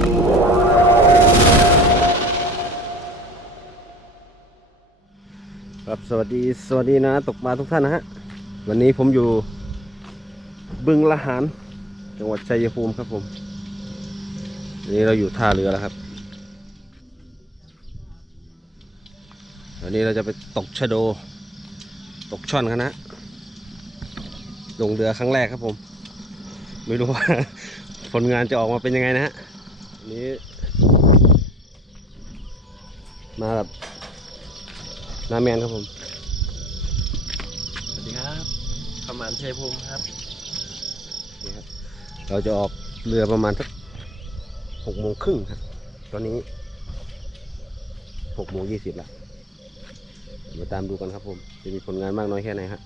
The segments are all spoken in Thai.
ครับสวัสดีสวัสดีนะ ตกปลาทุกท่านนะฮะ วันนี้ผมอยู่ บึงละหารจังหวัดชัยภูมิครับผมวันนี้เราอยู่ท่าเรือแล้วครับวันนี้เราจะไปตกชะโด ตกช่อนกันนะลงเรือครั้งแรกครับผม ไม่รู้ว่า ผลงานจะออกมาเป็นยังไงนะฮะ นนี้ มาแบบน้าแมนครับผม สวัสดีครับขมานชัยภูมิครับนี่ครับ เราจะออกเรือประมาณสักหกโมงครึ่งครับ ตอนนี้หกโมงยี่สิบละมาตามดูกันครับผม จะมีผลงานมากน้อยแค่ไหนฮะ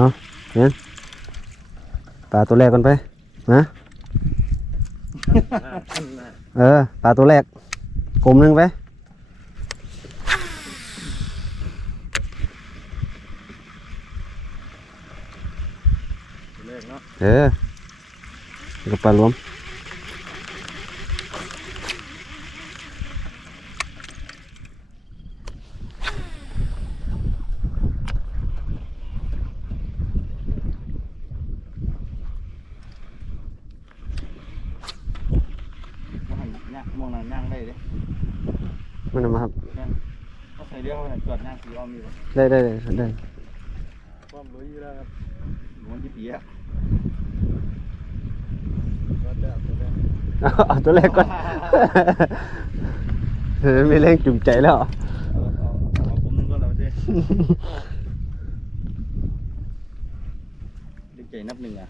เอาเห็นปลาตัวแรกกันไปนะเออปลาตัวแรกกลมหนึงไปเลิกเนาะเออแล้วก็ปลารวม มองย่างมองหนังย่างได้เลยมันเอามาครับก็ใส่เรื่องว่าจอดย่างสีอ้อมมีป่ะได้ได้ได้ได้ความรู้อยู่แล้วครับมันที่ปีอะก็จะตัวแรกเอาเอาตัวแรกก่อนเออไม่เร่งจุ่มใจแล้ว เอาเอาเอาผมนึงก็แล้วเด้เด็กใจนับหนึ่งอะ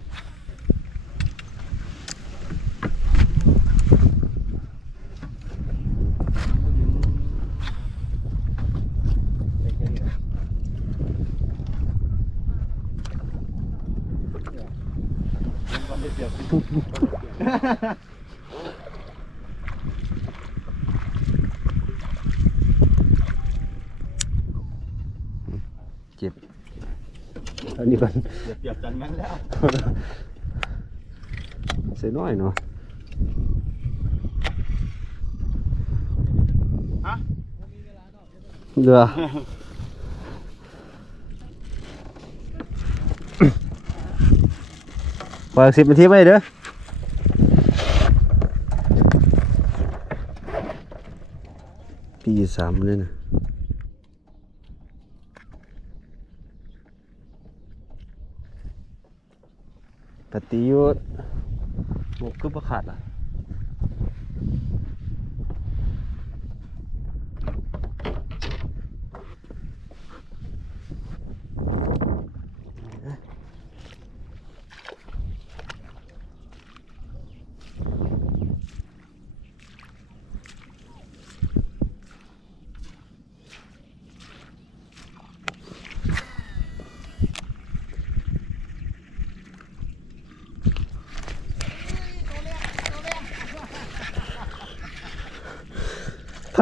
ได้แค่นี้แหละยังก่อนได้เปรียบ เจ็บอันนี้ก่อนเปรียบเปรียบกันงั้นแล้วใส่น้อยเนาะฮะเรือปล่อยสิบนาทีไปเด้อ ปีสามเลยนะปฏิยุทธ์หมกคือประขาดล่ะ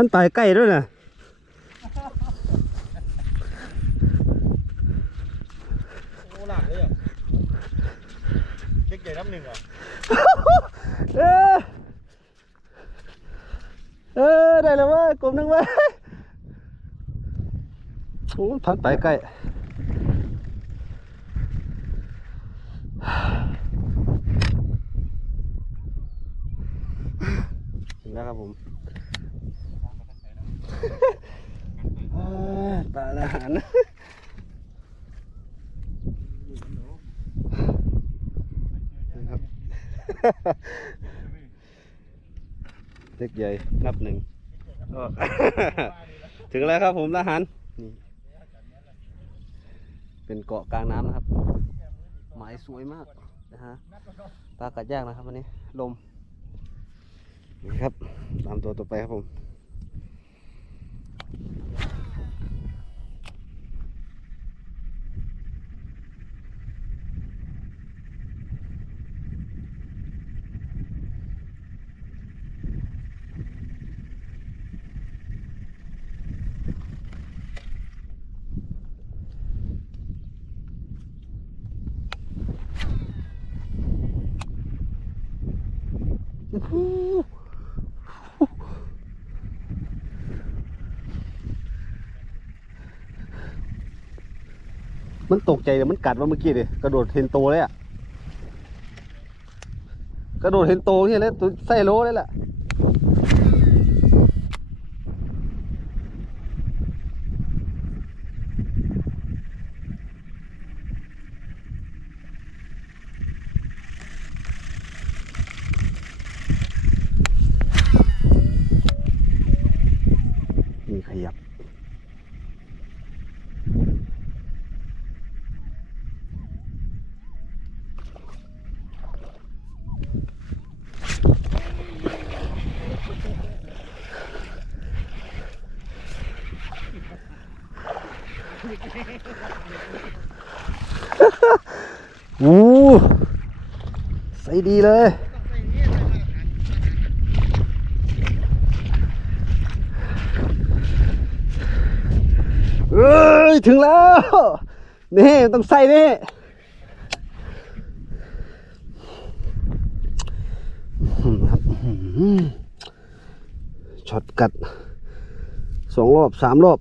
ท่านตายใกล้ด้วยนะหลักเลยอะเช็คใหญ่น้ำหนึ่งอะเออเออได้แล้วเว้ยกลุ่มหนึงเว้ยโอ้มันพันไปใกล้ถึงแล้วครับผมเอ้ยป ลาละหันนะครับเล็กใหญ่นับหนึ่งถึงแล้วครับผมละหันนี่เป็นเกาะกลางน้ำนะครับ หมายสวยมากนะฮะปลากัดยากนะครับวันนี้ลมนี่ครับ ตามตัวต่อไปครับผม มันตกใจเลยมันกัดว่าเมื่อกี้เลยกระโดดเห็นโตเลยอะกระโดดเห็นโตเนี่ยเลยตัวไส้โลเลยแหละมีขยับ อู้ ดีเลยเอ้ยถึงแล้ว นี่ต้องใส่นี่ช็อตกัดสองรอบสามรอบ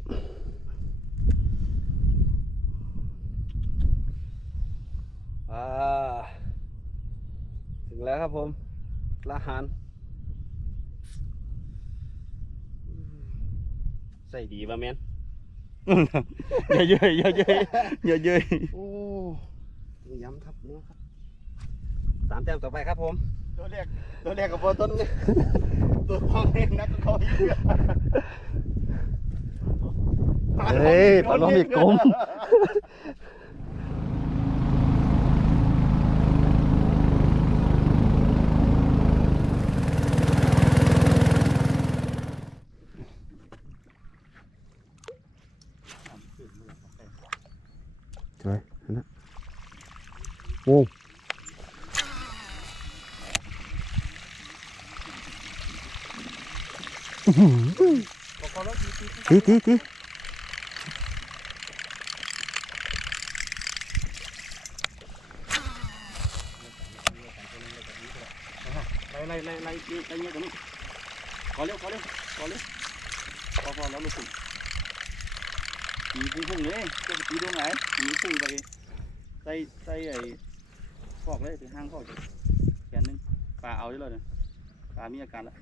อ่า ถึง แล้วครับผมละหารใส่ดีป่ะแมนอย่าเยยอย่าเยยอย่าเยยโอ้ย้ำครับเนื้อครับสามแต้มต่อไปครับผม ตัวแรกตัวแรกกับพอต้นนี่ตัวพ่อเองนักก็เขาอีกเฮ้ยปลาล้อมอีกกลม สวยเห็นแล้ว โอ้ตีตีตีไล่ไล่ไล่ไล่ไล่เงี้ยกันนี่ขอเร็วขอเร็วขอเร็วพอพอแล้วลูกคุณตีพุ่งพุ่งเลยจะไปตีตรงไหนตีพุ่งไปใส่ใส่ไอ้ ฟอกเลยถึงห้างฟอกแขนนึงปลาเอาได้เลยเนี่ยปลามีอาการแล้ว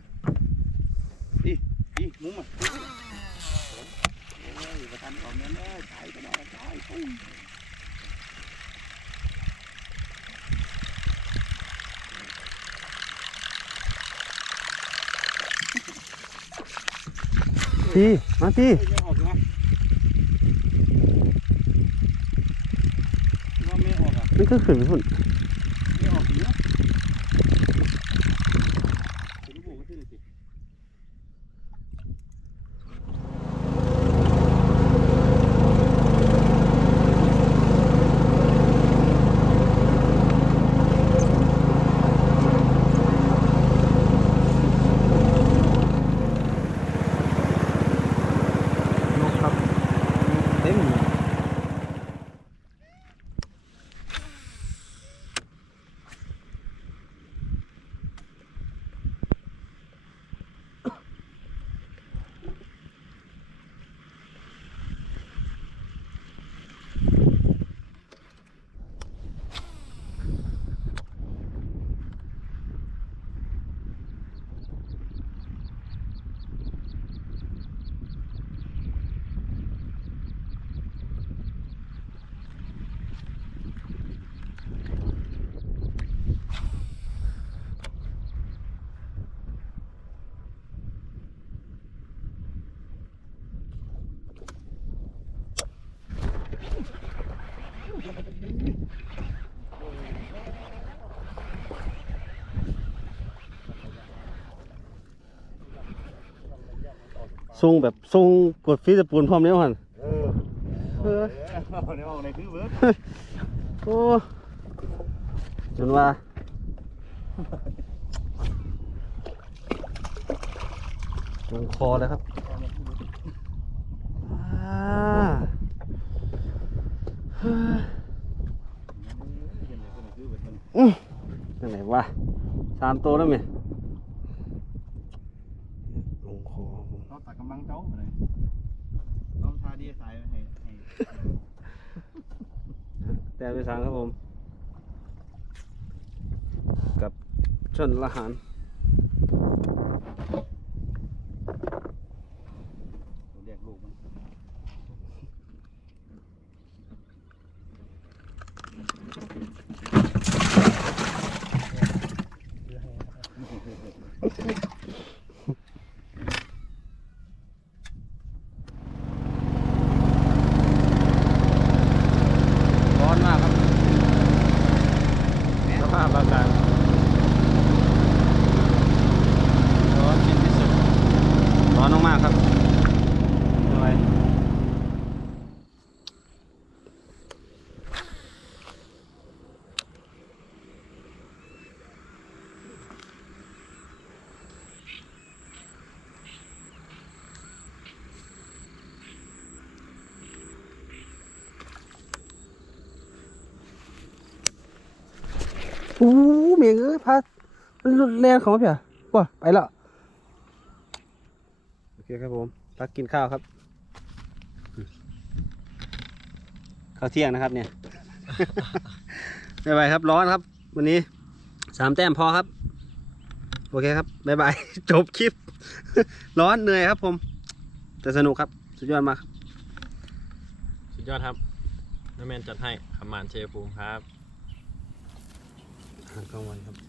อีอีมุ้งอะโอ้ยประทันออกเงี้ยเลยตายก็ได้ตายปุ้งตีมาตีเฮ้ยไม่ออกใช่ไหมว่าไม่ออกอะมันก็ขึ้นไปพุ่น ทรงแบบทรงกดฟีสปูนพร้อมเนี้ยหันเออเออเอาเนี่ยเอาในคือเบิร์ดโอ้จนว่าลงคอเลยครับอ่าเฮ้ยอื้อนั่นไหนวะสามตัวแล้วไหมลงคอครับผม เขาตัดกำลังเจ้าเลยต้องทาดีสายให้ให้ แต่ไปสั่งครับผม กับชนละหาร เรียกลูกมัน ร้อนมากครับสภาพอากาศร้อนเป็นที่สุด ร้อนมากๆครับทำไมโอ้เมียงเอ้ยพัดมันรุนแรงของมันเปล่าว้าไปแล้วโอเคครับผมพักกินข้าวครับ ข้าวเที่ยงนะครับ เนี่ยบ๊ายบายครับร้อนครับ วันนี้สามแต้มพอครับ โอเคครับบ๊ายบาย จบคลิป ร้อนเหนื่อยครับผม แต่สนุกครับ สุดยอดมากครับสุดยอดครับน้าแมนจัดให้ขมานเชยภูมิครับอาหาร กลางวันครับ